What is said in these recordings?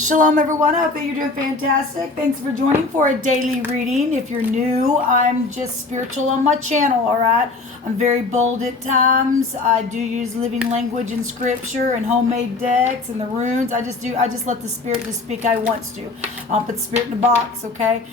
Shalom, everyone. I hope that you're doing fantastic. Thanks for joining for a daily reading. If you're new, I'm just spiritual on my channel, all right? I'm very bold at times. I do use living language and scripture and homemade decks and the runes. I just let the spirit just speak how it wants to. I'll put the spirit in a box, okay?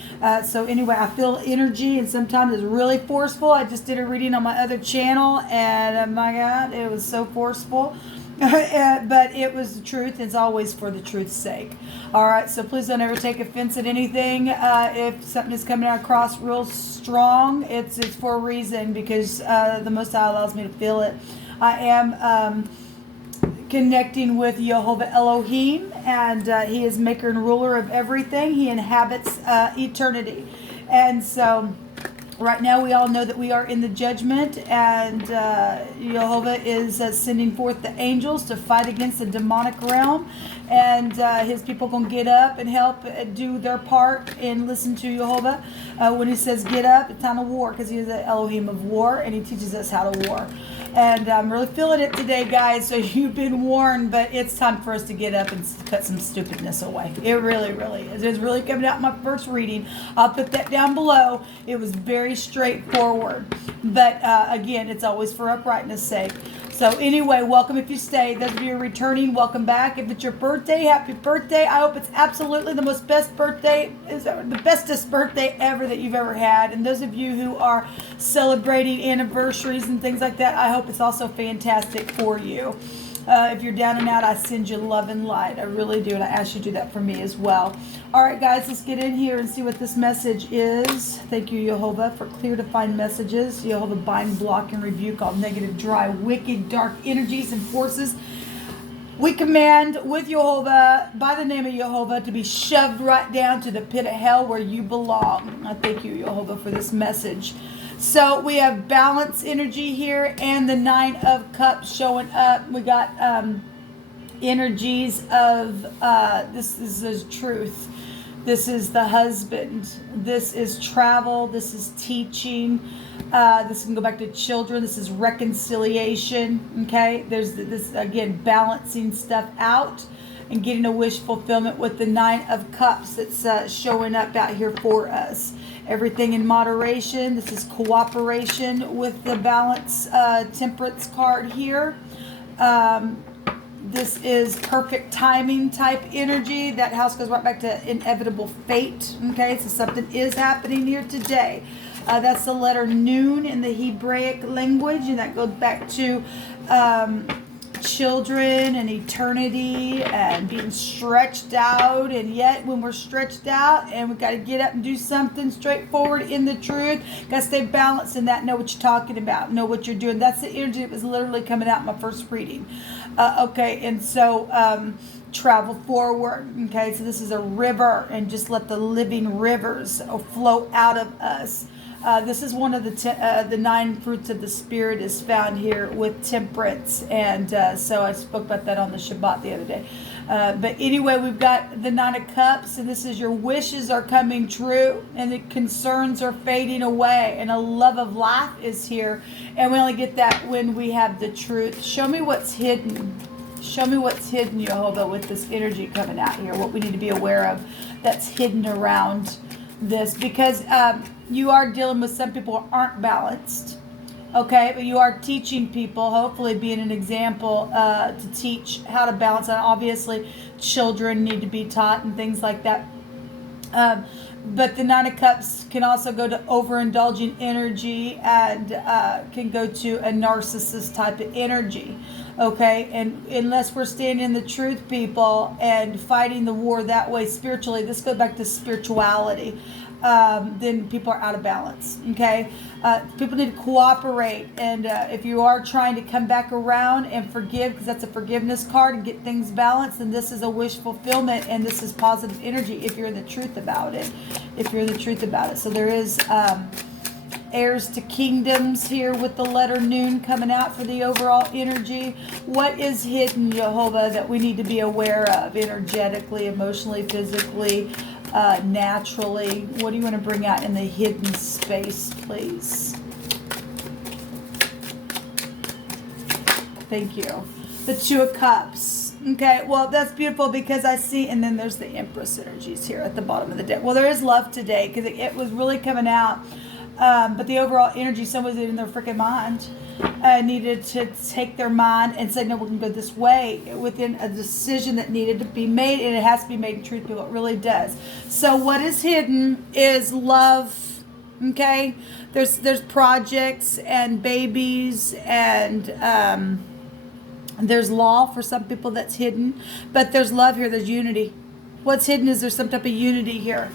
So anyway, I feel energy and sometimes it's really forceful. I just did a reading on my other channel and oh my God, it was so forceful. But it was the truth. It's always for the truth's sake. All right, so please don't ever take offense at anything. If something is coming across real strong, it's for a reason, because the Most High allows me to feel it. I am connecting with Jehovah Elohim, and He is maker and ruler of everything. He inhabits eternity, and so. Right now, we all know that we are in the judgment, and Jehovah is sending forth the angels to fight against the demonic realm, and His people going to get up and help do their part and listen to Jehovah. When He says get up, it's time to war, because He is the Elohim of war, and He teaches us how to war. And I'm really feeling it today, guys, so you've been warned, but it's time for us to get up and cut some stupidness away. It really, really is. It's really coming out in my first reading. I'll put that down below. It was very straightforward, but again, it's always for uprightness' sake. So anyway, welcome if you stay. Those of you who are returning, welcome back. If it's your birthday, happy birthday. I hope it's absolutely the bestest birthday ever that you've ever had. And those of you who are celebrating anniversaries and things like that, I hope it's also fantastic for you. If you're down and out, I send you love and light. I really do, and I ask you to do that for me as well. All right, guys, let's get in here and see what this message is. Thank you, Jehovah, for clear, defined messages. Jehovah, bind, block, and rebuke all negative, dry, wicked, dark energies and forces. We command with Jehovah, by the name of Jehovah, to be shoved right down to the pit of hell where you belong. I thank you, Jehovah, for this message. So we have balance energy here and the 9 of Cups showing up. We got energies of this is truth. This is the husband. This is travel. This is teaching. This can go back to children. This is reconciliation. Okay, there's this again, balancing stuff out and getting a wish fulfillment with the 9 of Cups that's showing up out here for us. Everything in moderation. This is cooperation with the balance temperance card here. This is perfect timing type energy. That house goes right back to inevitable fate. Okay, so something is happening here today. That's the letter Nun in the Hebraic language, and that goes back to children and eternity and being stretched out. And yet when we're stretched out and we've got to get up and do something straightforward in the truth, got to stay balanced in that, know what you're talking about, know what you're doing. That's the energy that was literally coming out in my first reading. Okay, and so travel forward. Okay, so this is a river, and just let the living rivers flow out of us. This is one of the 9 fruits of the Spirit is found here with temperance. And so I spoke about that on the Shabbat the other day. But anyway, we've got the 9 of Cups, and this is your wishes are coming true, and the concerns are fading away, and a love of life is here. And we only get that when we have the truth. Show me what's hidden. Show me what's hidden, Jehovah, with this energy coming out here, what we need to be aware of that's hidden around this, because you are dealing with some people who aren't balanced, okay, but you are teaching people, hopefully being an example to teach how to balance. And obviously children need to be taught and things like that, but the 9 of Cups can also go to overindulging energy, and can go to a narcissist type of energy. Okay, and unless we're standing in the truth, people, and fighting the war that way spiritually, this goes back to spirituality, then people are out of balance. Okay, people need to cooperate, and if you are trying to come back around and forgive, because that's a forgiveness card, and get things balanced, then this is a wish fulfillment, and this is positive energy if you're in the truth about it. If you're in the truth about it. So there is heirs to kingdoms here with the letter Nun coming out for the overall energy. What is hidden, Jehovah, that we need to be aware of energetically, emotionally, physically, naturally? What do you want to bring out in the hidden space, please? Thank you. The 2 of Cups. Okay, well, that's beautiful because I see, and then there's the Empress energies here at the bottom of the deck. Well, there is love today because it was really coming out. But the overall energy, someone's in their freaking mind needed to take their mind and say, no, we're going to go this way within a decision that needed to be made, and it has to be made in truth, people. It really does. So what is hidden is love, okay? There's projects and babies and there's law for some people that's hidden, but there's love here. There's unity. What's hidden is there's some type of unity here.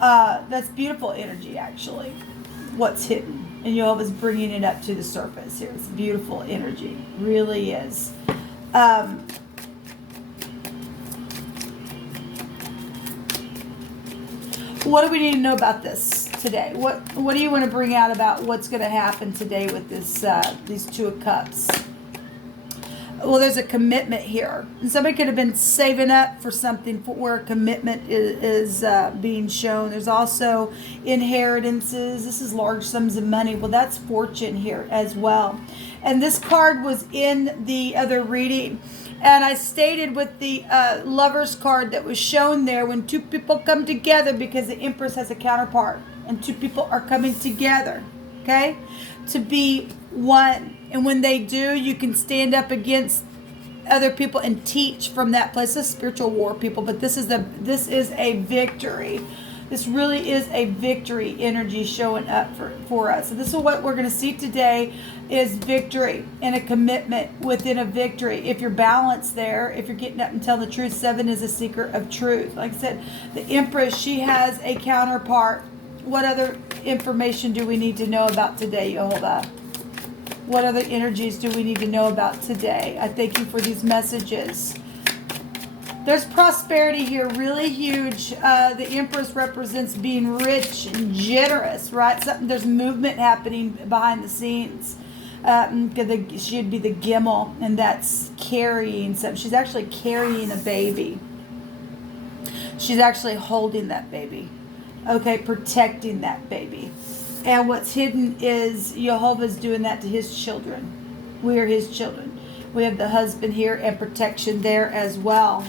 That's beautiful energy, actually. What's hidden, and Jehovah's bringing it up to the surface here. It's beautiful energy, really is. What do we need to know about this today? What do you want to bring out about what's going to happen today with this these Two of Cups? Well, there's a commitment here. And somebody could have been saving up for something where a commitment is being shown. There's also inheritances. This is large sums of money. Well, that's fortune here as well. And this card was in the other reading. And I stated with the Lover's card that was shown there, when two people come together, because the Empress has a counterpart. And two people are coming together, okay, to be one. And when they do, you can stand up against other people and teach from that place. It's spiritual war, people, but this is a victory. This really is a victory energy showing up for us. So this is what we're going to see today, is victory and a commitment within a victory. If you're balanced there, if you're getting up and telling the truth, 7 is a seeker of truth. Like I said, the Empress, she has a counterpart. What other information do we need to know about today, Jehovah? What other energies do we need to know about today? I thank you for these messages. There's prosperity here, really huge. The Empress represents being rich and generous, right? There's movement happening behind the scenes. She'd be the Gimel, and that's carrying something. She's actually carrying a baby. She's actually holding that baby. Okay, protecting that baby. And what's hidden is Jehovah's doing that to his children. We are his children. We have the husband here and protection there as well.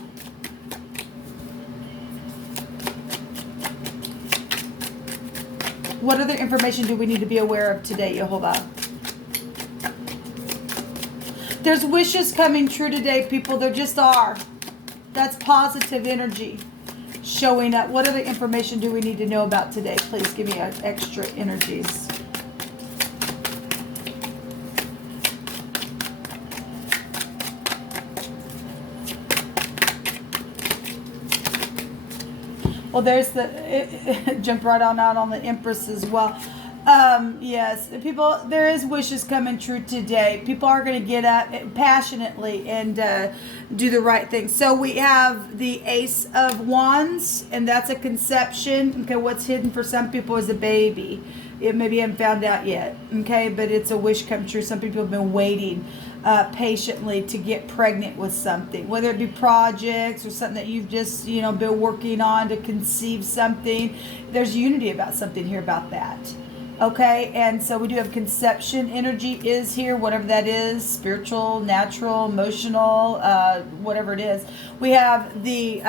What other information do we need to be aware of today, Jehovah? There's wishes coming true today, people. There just are. That's positive energy showing up. What other information do we need to know about today? Please give me extra energies. Well, there's it jumped right on out on the Empress as well. Yes, people, there is wishes coming true today. People are going to get up passionately and do the right thing. So we have the Ace of Wands, and that's a conception. Okay, what's hidden for some people is a baby. It maybe haven't found out yet. Okay, but it's a wish come true. Some people have been waiting patiently to get pregnant with something, whether it be projects or something that you've just been working on to conceive something. There's unity about something here about that. Okay, and so we do have conception energy is here, whatever that is, spiritual, natural, emotional, whatever it is. We have the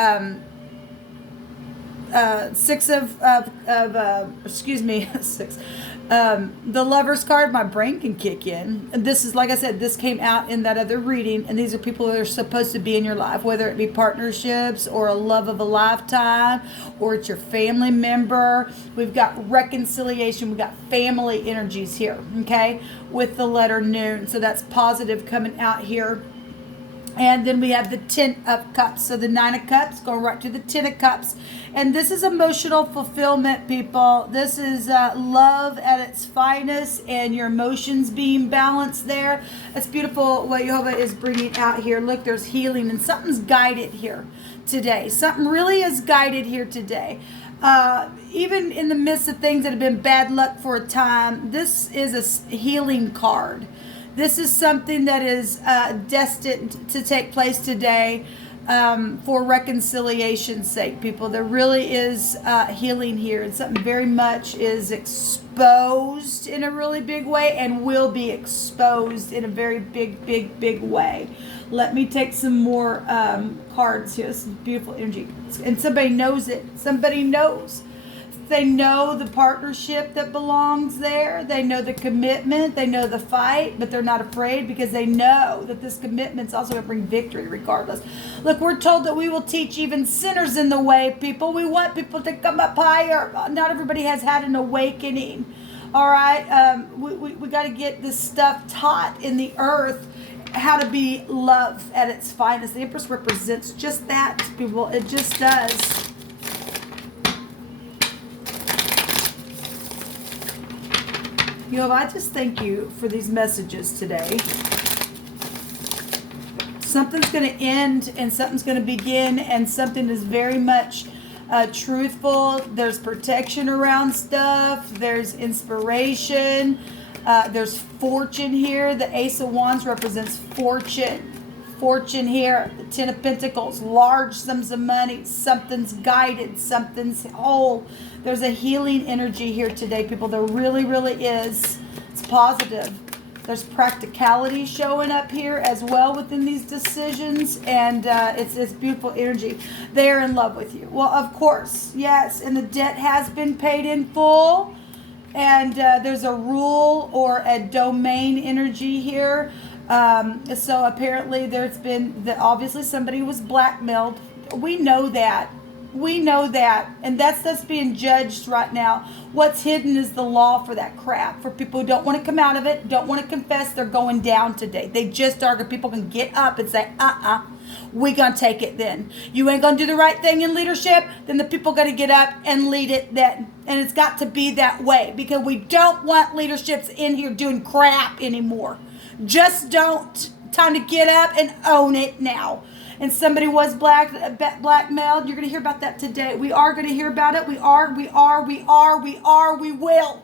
six, the Lover's card. My brain can kick in. And this is, like I said, this came out in that other reading, and these are people that are supposed to be in your life, whether it be partnerships or a love of a lifetime, or it's your family member. We've got reconciliation. We've got family energies here, okay, with the letter Noon. So that's positive coming out here. And then we have the 10 of Cups. So the 9 of Cups going right to the 10 of Cups. And this is emotional fulfillment, people. This is love at its finest and your emotions being balanced there. That's beautiful what Jehovah is bringing out here. Look, there's healing, and something's guided here today. Something really is guided here today. Even in the midst of things that have been bad luck for a time, this is a healing card. This is something that is destined to take place today for reconciliation's sake, people. There really is healing here, and something very much is exposed in a really big way and will be exposed in a very big way. Let me take some more cards here. This is beautiful energy. And somebody knows it. Somebody knows. They know the partnership that belongs there. They know the commitment. They know the fight, but they're not afraid because they know that this commitment's also going to bring victory regardless. Look, we're told that we will teach even sinners in the way, people. We want people to come up higher. Not everybody has had an awakening. All right? We got to get this stuff taught in the earth, how to be love at its finest. The Empress represents just that, people. It just does. I just thank you for these messages today. Something's going to end and something's going to begin, and something is very much truthful. There's protection around stuff. There's inspiration. There's fortune here. The Ace of Wands represents fortune. Fortune here. The Ten of Pentacles. Large sums of money. Something's guided. Something's whole. There's a healing energy here today, people. There really, really is. It's positive. There's practicality showing up here as well within these decisions, and it's beautiful energy. They are in love with you. Well, of course, yes, and the debt has been paid in full, and there's a rule or a domain energy here. So apparently there's been, obviously somebody was blackmailed. We know that. We know that, and that's being judged right now. What's hidden is the law for that crap. For people who don't want to come out of it, don't want to confess, they're going down today. They just are. People can get up and say, we gonna take it then. You ain't gonna do the right thing in leadership, then the people gotta get up and lead it then. And it's got to be that way, because we don't want leaderships in here doing crap anymore. Just don't. Time to get up and own it now. And somebody was blackmailed. You're going to hear about that today. We are going to hear about it. We will.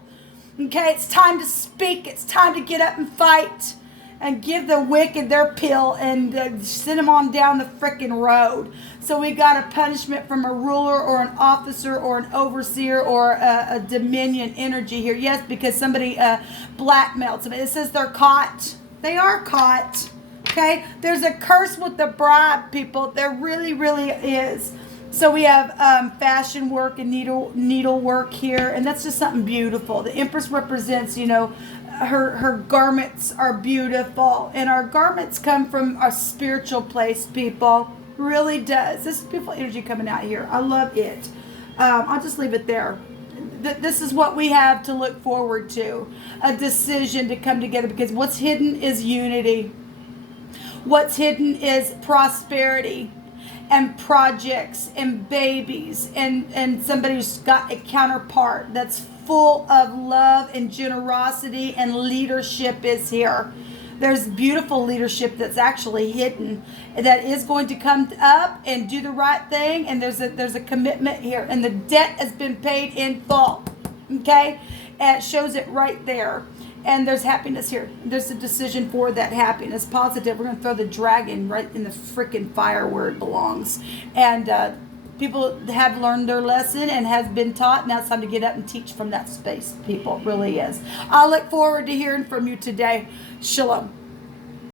Okay, it's time to speak. It's time to get up and fight and give the wicked their pill and send them on down the frickin' road. So we got a punishment from a ruler or an officer or an overseer or a dominion energy here. Yes, because somebody blackmailed somebody. It says they're caught. They are caught. Okay, there's a curse with the bribe, people. There really, really is. So we have fashion work and needle work here, and that's just something beautiful. The Empress represents, her garments are beautiful, and our garments come from a spiritual place, people. Really does. This is beautiful energy coming out here. I love it. I'll just leave it there. This is what we have to look forward to. A decision to come together, because what's hidden is unity. What's hidden is prosperity and projects and babies and somebody who's got a counterpart that's full of love and generosity, and leadership is here. There's beautiful leadership that's actually hidden that is going to come up and do the right thing, and there's a commitment here, and the debt has been paid in full. Okay? And it shows it right there. And there's happiness here. There's a decision for that happiness. Positive. We're going to throw the dragon right in the freaking fire where it belongs. And people have learned their lesson and has been taught. Now it's time to get up and teach from that space, people. It really is. I look forward to hearing from you today. Shalom.